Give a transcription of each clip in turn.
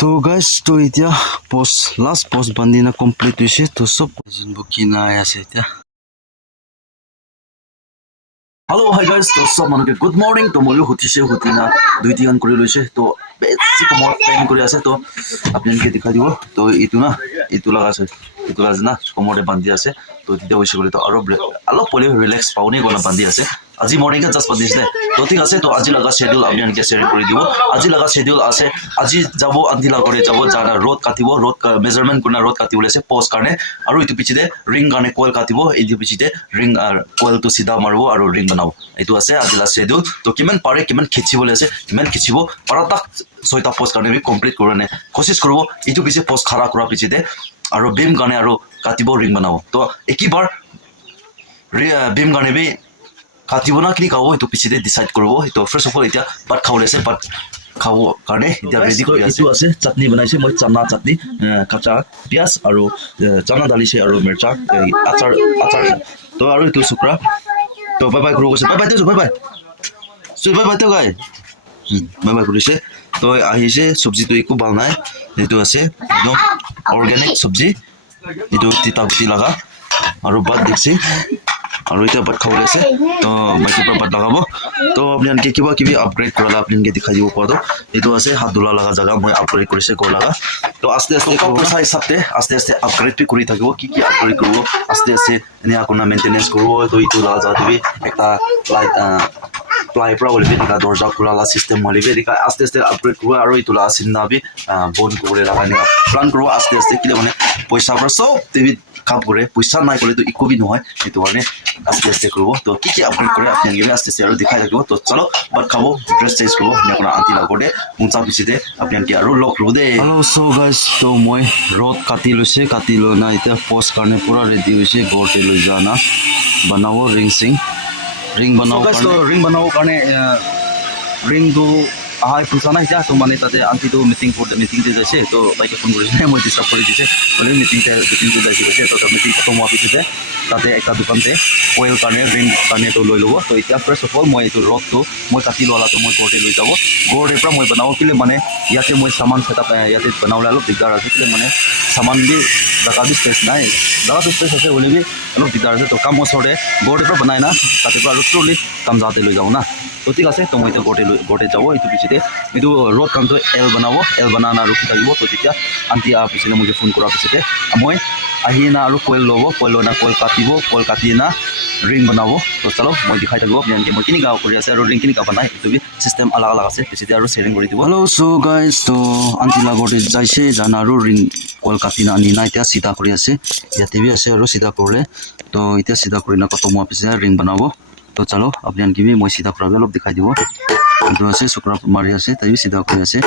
तो गाइस तो इतना पोस्ट लास्ट पोस्ट बंदी ना कंप्लीट हुई तो सब जिन बुकी ना आया से इतना हेलो हाय गाइस तो सब मानुके गुड मॉर्निंग तो मोलु होती से होती ना दुई तीन कर लैसे तो बेसिक मोर पेन कर आसे तो आपन के दिखा दिबो तो इतु ना इतु लगा से इतु लाज ना कोमरे बांधी आसे तो दिदे होइसे गले तो आरो अलग पले रिलैक्स पाउने गना बांधी आसे আজি मर्निंग का जस्ट बंदिस ने तो ठीक আছে तो আজি लगा शेड्यूल आपन के शेयर कर दिबो আজি लगा शेड्यूल आसे আজি जाबो अंदिला करे जाबो जाना रोड काटिबो रोड मेजरमेंट कुना रोड काटिबो लेसे पोस्ट करने आरो इतु पिछिदे रिंग गाने कोयल काटिबो इदि पिछिदे रिंग कोयल तो सीधा मारबो आरो रिंग बनाओ इतु আছে আজি ला शेड्यूल तो किमान पारे किमान खिचिबो लेसे किमान खिचिबो पारा तक 6टा पोस्ट करने भी कंप्लीट करने कोशिश करबो इतु पिछे पोस्ट खरा करा पिछिदे आरो बीम गाने आरो काटिबो रिंग बनाओ तो एक ही बार बीम गाने भी काटिबो ना कि काओ तो पिछे डिसाइड करबो तो फर्स्ट ऑफ ऑल इटा बात खाव लेसे बात खाओ करने इटा रेडी कर आसे इतु आसे चटनी बनाइसे মই चना चटनी कच्चा प्याज और चना डालिसे और मिर्चा आचार तो और इतु सुक्रा तो बाय बाय करो बाय बाय तो बाय बाय सो बाय बाय तो गाय बाय बाय करिसे तो आहिसे सब्जी तो एको बनाय इतु आसे एकदम ऑर्गेनिक सब्जी इतु तिता लगा और बात देखसी और इतना बात खाव लेसे तो बाकी पर बात लगाबो तो आपन के किबा किबि अपग्रेड करला आपन के दिखा दिबो पदो एतो আছে हाथ धुला लगा जगह মই अपग्रेड কৰিছে কৰ लगा तो आस्ते आस्ते पैसा हिसाबते आस्ते आस्ते अपग्रेड भी কৰি থাকিব কি কি अपग्रेड करबो आस्ते आस्ते এনে আকোনা মেইনটেনেন্স করব তো ইটো লাগা যা দিবি একটা লাইট প্লাই পৰা বলি দিকা দৰজা খোলা সিস্টেম মলি দিকা আস্তে আস্তে আপগ্ৰেড কৰব আৰু ইটো লা সিননা বি বন কৰে লাগা নি প্ল্যান কৰব আস্তে আস্তে কি মানে পয়সা পৰা সব দেবি काम करे पैसा ना करे तो इको भी নহয় এটো মানে আস্তে আস্তে করব তো কি কি আপগ্রেড করে আপনি গিয়ে আস্তে আস্তে আর দেখাই থাকবো তো চলো বাট খাবো ড্রেস চেঞ্জ করব নেকনা আন্টি লাগতে মুচা পিছিতে আপনি কি আর লক রব দে हेलो सो गाइस तो মই রড কাটি লো না এটা পোস্ট करने पूरा रेडी होइसे गोटे লৈ जाना बनाओ रिंग बनाओ तो रिंग बनाओ करने रिंग दो आहाय पुसाना हिजा तो माने ताते आंटी तो मीटिंग दे जाइसे तो बाइक फोन কৰিছে মই ডিস্টাৰ্ব কৰি দিছে বলে मीटिंग তে যাইছে তো मीटिंग खत्म হোৱা পিছতে ताते একটা দোকানতে অয়েল কাৰণে ৰিং কাৰণে তো লৈ লব তো এতিয়া ফাৰ্স্ট অফ অল মই এটো ৰডটো মই কাটি ললা তো মই ঘৰতে লৈ যাব ঘৰতে পৰা মই বনাও কিলে মানে ইয়াতে মই সামান সেটআপ ইয়াতে বনাওলে অলপ দিগদাৰ আছে কিলে মানে সামান বি জাগা বি স্পেস নাই জাগা তো স্পেস আছে বলে বি অলপ দিগদাৰ আছে তো কাম ওচৰতে ঘৰতে পৰা বনাই না তাতে পৰা ট্ৰলি কাম যাতে লৈ যাও না तो ठीक है तो मैं तो गोटे যাব इतु पिछते इतु रोड काम तो एल बनाना रुकी থাকিব तो তেতিয়া आंटी आ पिछले मुझे फोन करा पिछते मैं আহিना और कोयल लब कोयल ना कोयल काटिब कोयल काटि ना रिंग बनाबो तो चलो मैं दिखाई থাকিব आपन के मकिनी गाव কৰি আছে আৰু रिंग किनी का बनाय इतु भी सिस्टम अलग अलग আছে पिछते और शेयरिंग কৰি দিব हेलो सो गाइस तो आंटी लागोटे जाइसे जाना और रिंग कोयल काटि ना आनी ना इता सीधा কৰি আছে ইয়াতে भी আছে और सीधा करले तो इता सीधा কৰি ना खतम हुआ पिछले रिंग बनाबो तो चलो आपन की भी मैं सीधा कर अलग दिखाई দিব तो আছে শুক্র মারি আছে তাই सीधा করে আছে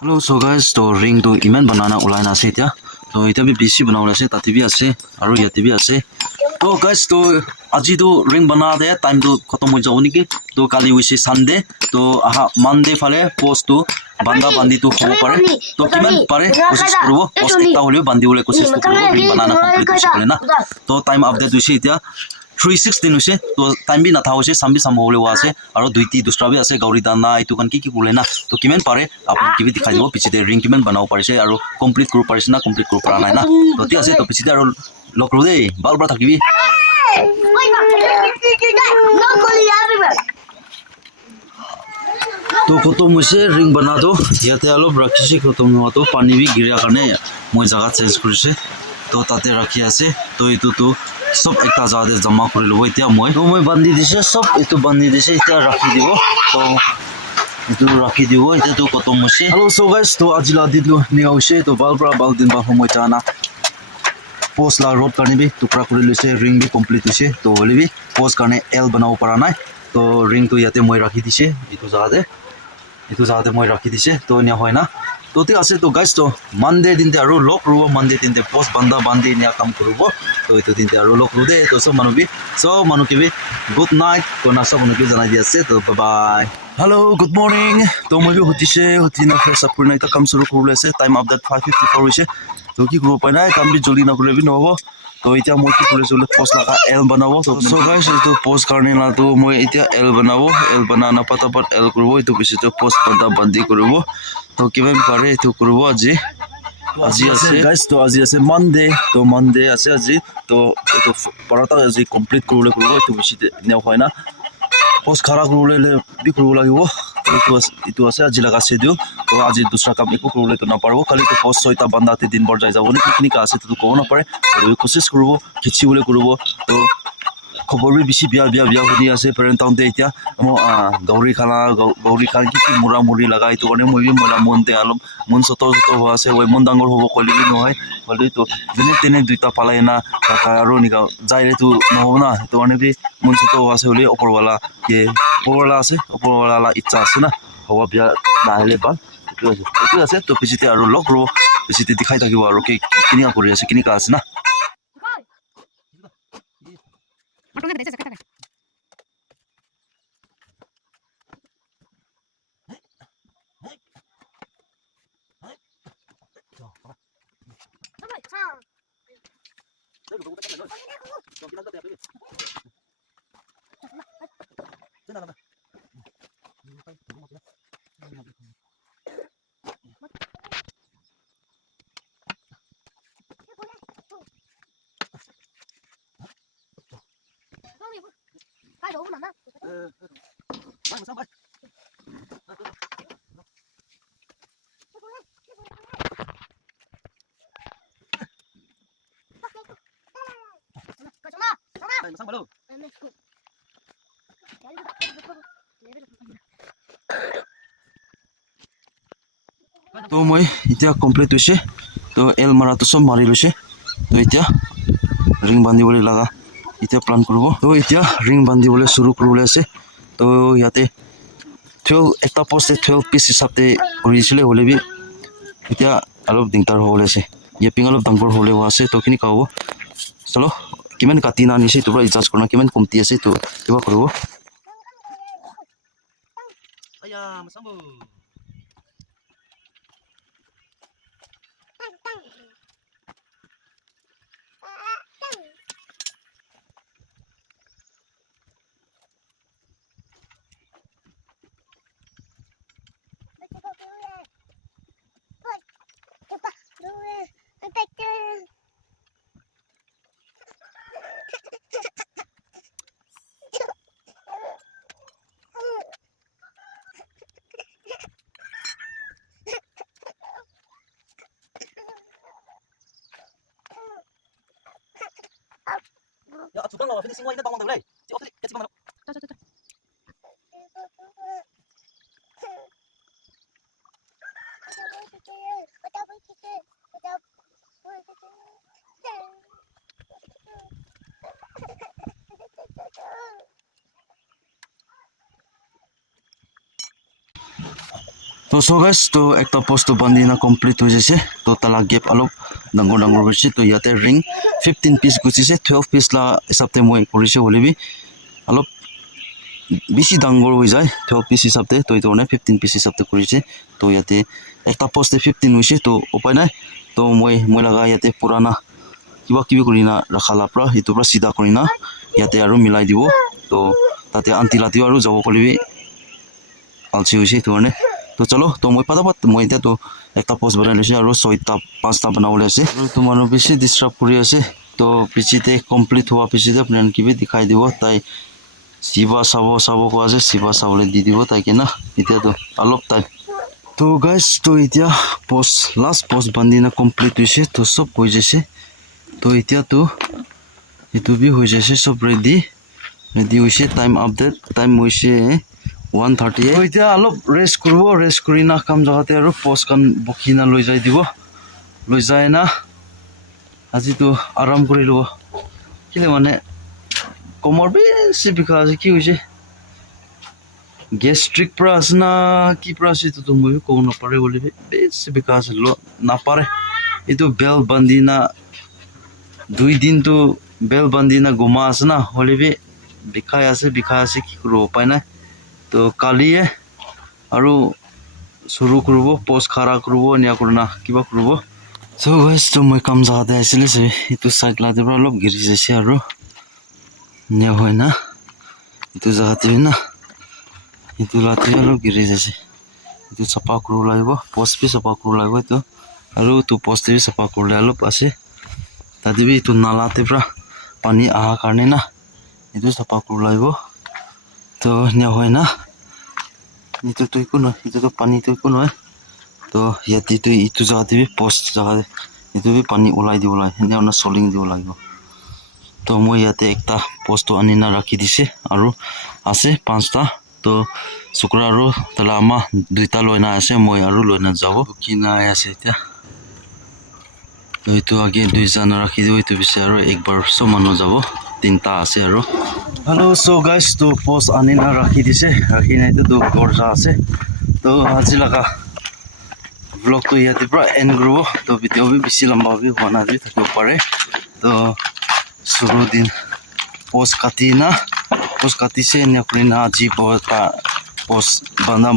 हेलो सो गाइस तो रिंग तो इमान बनाना उलाना আছে এতিয়া तो इता भी बेसी बनावले আছে ताते भी আছে আৰু ইয়াতে भी আছে तो गाइस तो আজি तो रिंग बना दे टाइम तो खत्म हो जाओ निकी तो काली हुइसे संडे तो आहा मंडे फाले पोस्ट तो बांदी तो हो पारे तो किमान पारे कोशिश करबो पोस्ट एकटा होले बांदिबले कोशिश करबो रिंग बनाना कंप्लीट करे ना तो टाइम अपडेट हुइसे এতিয়া 36 दिन हुइसे तो टाइम भी नाथा होसे सामबी सामबोले वासे और दुईटी दुसरा भी আছে गौरी दाना इतु कन की बोले ना तो किमान पारे आपन की भी दिखाइ दिबो पिछते रिंग किमान बनाओ पारिसे और कंप्लीट करू पारिसे ना कंप्लीट करू पारा নাই ना तो ती আছে तो पिछते और लक रो दे बाल बरा থাকিবি तो खत्म होइसे रिंग बना दो याते अलप राखिसे खत्म होआ तो पानी भी गिरा কাৰণে মই জাগা চেঞ্জ কৰিছে তো তাতে ৰাখি আছে তো এটো তো সব একটা জাগাতে জমা কৰি লব এতিয়া মই বান্ধি দিছে সব এটো বান্ধি দিছে এতিয়া ৰাখি দিব তো এটো ৰাখি দিব এতিয়া তো খতম হৈছে হেল্ল সো গাইস তো আজিলা দিলো নিয়া হৈছে তো বালপ্ৰা বালদিন বা সময় জানা পোস্ট লা ৰোড কাৰণে भी টুকৰা কৰি লৈছে ৰিং भी কমপ্লিট হৈছে তো হলে भी পোস্ট কাৰণে এল বনাব পৰা নাই তো ৰিং তো ইয়াতে মই ৰাখি দিছে এটো জাগাতে মই ৰাখি দিছে তো নিয়া হয় না তো তে আছে তো গাইস তো মানডে দিনতে আৰু লক ৰুব মানডে দিনতে পোস্ট বান্ধি নিয়া কাম কৰিব তো এটো দিনতে আৰু লক ৰুদে তো সব মানুহ কি গুড নাইট তো না সব মানুহ জনাই দি আছে তো bye bye hello good morning तो मैं भी होती ना फ्रेश अप करना इतना काम शुरू कर लेसे टाइम अपडेट 5:54 হৈছে तो কি কৰিব পাই নাই কাম भी জলদি না কৰিলে भी নহব तो এতিয়া মই কি কৰিছো পোস্ট লাগা এল বনাব তো সো গাইস এটো পোস্ট কাৰণে না তো মই এতিয়া এল বনাব এল বনানা পটাপট এল কৰিব এটো পিছতে পোস্ট বান্ধি কৰিব তো কিমান পাৰে এটো কৰিব আজি আছে গাইস তো আজি আছে মানডে আছে আজি তো এটো পৰাটা আজি কমপ্লিট কৰিবলৈ এটো পিছতে নেও হয় না পোস্ট খাৰা কৰিবলৈ भी কৰিব লাগিব इतो আছে আজি লাগা शेड्यूल तो আজি दूसरा काम एको करले तो ना पारबो खाली तो पोस्ट 6টা বান্ধাতে দিন ভর যাই যাব নি পিকনিক আছে তো কোন না পারে আৰু কোशिश কৰব খিচিবলৈ কৰব তো খবৰ भी বেছি বিয়া হদি আছে পেৰেণ্ট টাউনতে এতিয়া গৌৰী খান কি মুৰা মুৰি লাগা ইটো কাৰণে মই মলা মনতে অলপ মন সত হোৱা আছে ওই মন ডাঙৰ হ'ব কলি নহয় বলি তো যেনে তেনে দুইটা পালাই না আৰু নিকা যাইলে তো নহব না তো কাৰণে भी মন সত হোৱা আছে হলি ওপৰৱালা আছে ওপৰৱালা ইচ্ছা আছে না হ'ব বিয়া নাহিলে বা এটো আছে তো পিছতে আৰু লগ ৰ পিছতে দেখাই থাকিব আৰু কি কিনিয়া কৰি আছে কিনিকা আছে না तो मैं इतना कम्प्लीट হৈছে तो एल मारा तो सब मारि লৈছে तो इतना रिंग बांधिবলৈ লাগা इतना प्लान करब तो इतना रिंग बांधिবলৈ शुरू কৰিবলৈ আছে तो ইয়াতে 12 একটা পোস্টে 12 পিস হিসাবে কৰিছিলে হলে भी इतना অলপ দিগদাৰ হৈ আছে ये पिंग অলপ ডাঙৰ হলে আছে তো কিনি কাব চলো কিমান কাটি না নিছে তোৰা ইজাজ কৰনা কিমান কমতি আছে তো কিবা কৰিব আয়া মছাম্বু Ya, sudah lah, finishing line tolong dulu. Si oke, kasih mana? Cok. तो सो गाइस तो একটা পোস্ট বান্ধি না কমপ্লিট হৈ যাইছে তো তালা গেপ অলপ ডাঙৰ হৈছে তো ইয়াতে ৰিং 15 পিস গুছিছে 12 পিস লা হিসাবতে মই কৰিছে হলিবি অলপ বেছি ডাঙৰ হৈ যায় 12 পিস হিসাবতে তো এইটো মানে 15 পিস হিসাবতে কৰিছে তো ইয়াতে একটা পোস্টে 15 হৈছে তো উপায় নাই তো মই লাগা ইয়াতে পুৰানা কিবা কিবি কৰি না ৰাখালা পৰা এইটো পৰা সিধা কৰি না ইয়াতে আৰু মিলাই দিব তো তাতে আন্তিলাতিও আৰু যাব কৰিবি আলছি হৈছে তো মানে तो चलो तो मैं पता मैं इतना तो एक पोस्ट बना লৈছে और 6টা 5টা बनावले আছে तो मानु बेसी डिस्टर्ब কৰি আছে तो পিছিতে কমপ্লিট হোৱা পিছিতে আপোনাক কি দিখাই দিব তাই শিৱা চাব কোৱা আছে শিৱা চাবলৈ দি দিব তাইকে না এতিয়াতো অলপ টাইম তো গাইজ তো এতিয়া পোষ্ট লাষ্ট পোষ্ট বান্ধি না কমপ্লিট হৈছে তো চব হৈ যাইছে তো এতিয়াতো এইটো বি হৈ যাইছে চব ৰেডি হৈছে টাইম আপডেট টাইম হৈছে 1:30 তো এতিয়া অলপ ৰেষ্ট কৰিব ৰেষ্ট কৰি না কাম জগাতে আৰু পোষ্ট কান বকি না লৈ যাই দিব লৈ যায় না আজিতো আৰাম কৰি ল'ব কিলে মানে কমৰ বেছি বিষাই আছে কি হৈছে গেষ্ট্ৰিক পৰা আছে না কি পৰা আছে তো মই ক'ব নাপাৰে বুলি বেছি বিষাই আছে নাপাৰে এইটো বেল বান্ধি না 2 দিন তো বেল বান্ধি না ঘুমা আছে না হ'লে বিষাই আছে কি কৰিব উপায় নাই তো কালিয়ে আৰু শুৰু কৰিব পোষ্ট খাৰা কৰিব নিয়া কৰনা কিবা কৰিব so guys তো মই কাম জাতে আছিলে সে এইটো সাইকেলাতে পৰা অলপ গিৰি যাইছে আৰু নিয়া হয় না এইটো জাতে না এইটো লাতে অলপ গিৰি যাইছে এইটো চাফা কৰিব লাগিব পোষ্ট বি চাফা কৰিব লাগিব তো আৰু তো পোষ্ট বি চাফা কৰিলে অলপ আছে তাতে বি তো নালাতে পৰা পানী আহা কাৰণে না এইটো চাফা কৰিব লাগিব তো নিয়া হয় না এইটো তো একো নহয় এইটো তো পানী তো একো নহয় তো ইয়াতে তো এইটো জাতে বি পোষ্ট জাতে এইটো বি পানী ওলাই দিব লাগে এনে না সলিং দিব লাগিব তো মই ইয়াতে একটা পোষ্ট আনি না ৰাখি দিছে আৰু আছে 5টা তো শুক্ৰ আৰু তলা আমা 2টা লৈ না আছে মই আৰু লৈ না যাব কি না আছে এতিয়া এইটো আগে 2 জন ৰাখি দিব এইটো বিছে আৰু একবাৰ সব মানুহ যাব 3টা আছে আৰু হেল্ল সো গাইস তো পোষ্ট আনি না ৰাখি দিছে ৰাখি নাই তো গৰজা আছে তো আজি লগা vlog to ইয়াতে পৰা এন্ড কৰিব তো ভিডিও বি বেছি লম্বা বি হোৱা নাই থাকিব পাৰে তো শুৰু দিন পোষ্ট কাটিছে নিয়া কৰি না আজি বটা পোষ্ট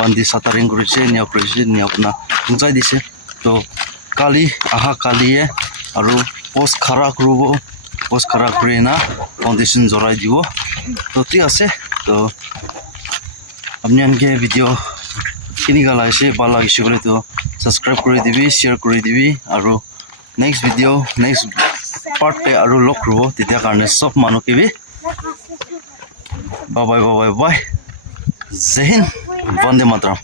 বান্ধি সাতাৰিং কৰিছে নিয়া কৰিছে নিয়া আপোনাৰ বুজাই দিছে তো কালি কালিয়ে আৰু পোষ্ট খাৰা কৰিব পোষ্ট খাৰা কৰি না ফাউন্ডেশন জৰাই দিব তো ঠিক আছে তো আপনি আনকে ভিডিও কেনেকুৱা লাগিছে ভাল লাগিছে বলে তো সাবস্ক্ৰাইব কৰি দিবি শেয়াৰ কৰি দিবি আৰু নেক্সট ভিডিও নেক্সট পাৰ্ট पे আৰু লগ কৰিব তেতিয়া কাৰণে সব মানুহকে বি বাই বাই জয় হিন্দ বন্দে মাতৰম